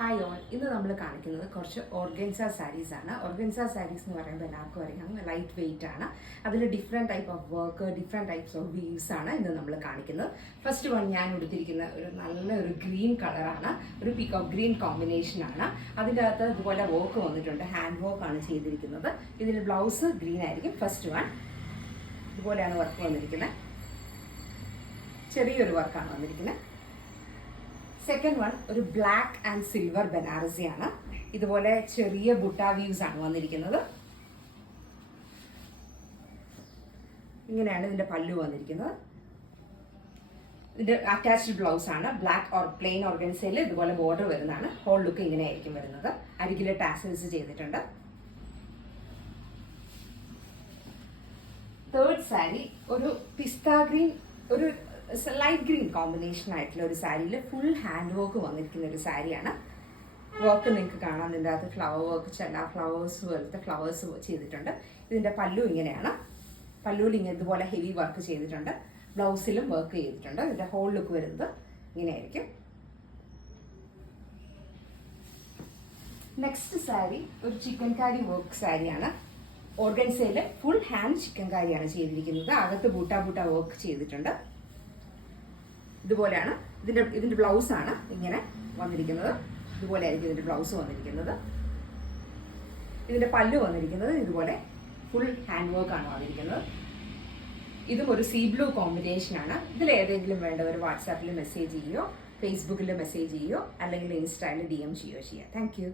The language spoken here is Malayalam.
ഹായ് ഓൾ, ഇന്ന് നമ്മൾ കാണിക്കുന്നത് കുറച്ച് ഓർഗൻസ സാരീസ് ആണ്. ഓർഗൻസ സാരീസ് എന്ന് പറയുമ്പോൾ എല്ലാവർക്കും അറിയാം, ലൈറ്റ് വെയിറ്റ് ആണ്. അതിൽ different type of work, different types of weaves ആണ് ഇന്ന് നമ്മൾ കാണിക്കുന്നത്. ഫസ്റ്റ് വൺ ഞാൻ എടുത്തിരിക്കുന്ന ഒരു നല്ലൊരു ഗ്രീൻ കളറാണ്, ഒരു പീകോക്ക് ഗ്രീൻ കോമ്പിനേഷൻ ആണ്. അതിൻ്റെ അകത്ത് ഇതുപോലെ വർക്ക് വന്നിട്ടുണ്ട്, ഹാൻഡ് വർക്ക് ആണ് ചെയ്തിരിക്കുന്നത്. ഇതിൽ ബ്ലൗസ് ഗ്രീൻ ആയിരിക്കും. ഫസ്റ്റ് വൺ ഇതുപോലെയാണ് വർക്ക് വന്നിരിക്കുന്നത്, ചെറിയൊരു വർക്കാണ് വന്നിരിക്കുന്നത്. സെക്കൻഡ് വൺ ഒരു ബ്ലാക്ക് ആൻഡ് സിൽവർ ബനാറസി ആണ്. ഇതുപോലെ ചെറിയ ബുട്ട വീവ്സ് ആണ് വന്നിരിക്കുന്നത്. ഇങ്ങനെയാണ് ഇതിന്റെ പല്ലു വന്നിരിക്കുന്നത്. ഇതിന്റെ അറ്റാച്ച്ഡ് ബ്ലൗസ് ആണ്. ബ്ലാക്ക് ഓർ പ്ലെയിൻ ഓർഗൻസയിൽ ഇതുപോലെ ബോർഡർ വരുന്നതാണ്. ഹോൾ ലുക്ക് ഇങ്ങനെയായിരിക്കും വരുന്നത്. അരികിലെ ടാസൽസ് ചെയ്തിട്ടുണ്ട്. തേർഡ് സാരി ഒരു പിസ്ത ഗ്രീൻ, ഒരു ലൈറ്റ് ഗ്രീൻ കോമ്പിനേഷൻ ആയിട്ടുള്ള ഒരു സാരിയിൽ ഫുൾ ഹാൻഡ് വർക്ക് വന്നിരിക്കുന്ന ഒരു സാരിയാണ്. വർക്ക് നിങ്ങൾക്ക് കാണാം, ഇതിൻ്റെ അകത്ത് ഫ്ലവർ വർക്ക്, ചില ഫ്ലവേഴ്സ് പോലത്തെ ഫ്ലവേഴ്സ് ചെയ്തിട്ടുണ്ട്. ഇതിൻ്റെ പല്ലു ഇങ്ങനെയാണ്. പല്ലുവിൽ ഇങ്ങനെ ഇതുപോലെ ഹെവി വർക്ക് ചെയ്തിട്ടുണ്ട്. ബ്ലൗസിലും വർക്ക് ചെയ്തിട്ടുണ്ട്. ഇതിൻ്റെ ഹോൾ ലുക്ക് വരുന്നത് ഇങ്ങനെയായിരിക്കും. നെക്സ്റ്റ് സാരി ഒരു ചിക്കൻ കാരി വർക്ക് സാരിയാണ്. ഓർഗൻസയിൽ ഫുൾ ഹാൻഡ് ചിക്കൻ കാരിയാണ് ചെയ്തിരിക്കുന്നത്. അകത്ത് ബൂട്ട വർക്ക് ചെയ്തിട്ടുണ്ട്. ഇതുപോലെയാണ് ഇതിന്റെ ബ്ലൗസ് ആണ് ഇങ്ങനെ വന്നിരിക്കുന്നത്. ഇതുപോലെ ആയിരിക്കും ഇതിന്റെ ബ്ലൗസ് വന്നിരിക്കുന്നത്. ഇതിന്റെ പല്ലു വന്നിരിക്കുന്നത് ഇതുപോലെ ഫുൾ ഹാൻഡ് വർക്ക് ആണ് വന്നിരിക്കുന്നത്. ഇതും ഒരു സീ ബ്ലൂ കോമ്പിനേഷൻ ആണ്. ഇതിൽ ഏതെങ്കിലും വേണ്ടവർ വാട്സാപ്പിൽ മെസ്സേജ് ചെയ്യോ, ഫേസ്ബുക്കിൽ മെസ്സേജ് ചെയ്യോ, അല്ലെങ്കിൽ ഇൻസ്റ്റയിൽ DM ചെയ്യുകയോ ചെയ്യാം. Thank you.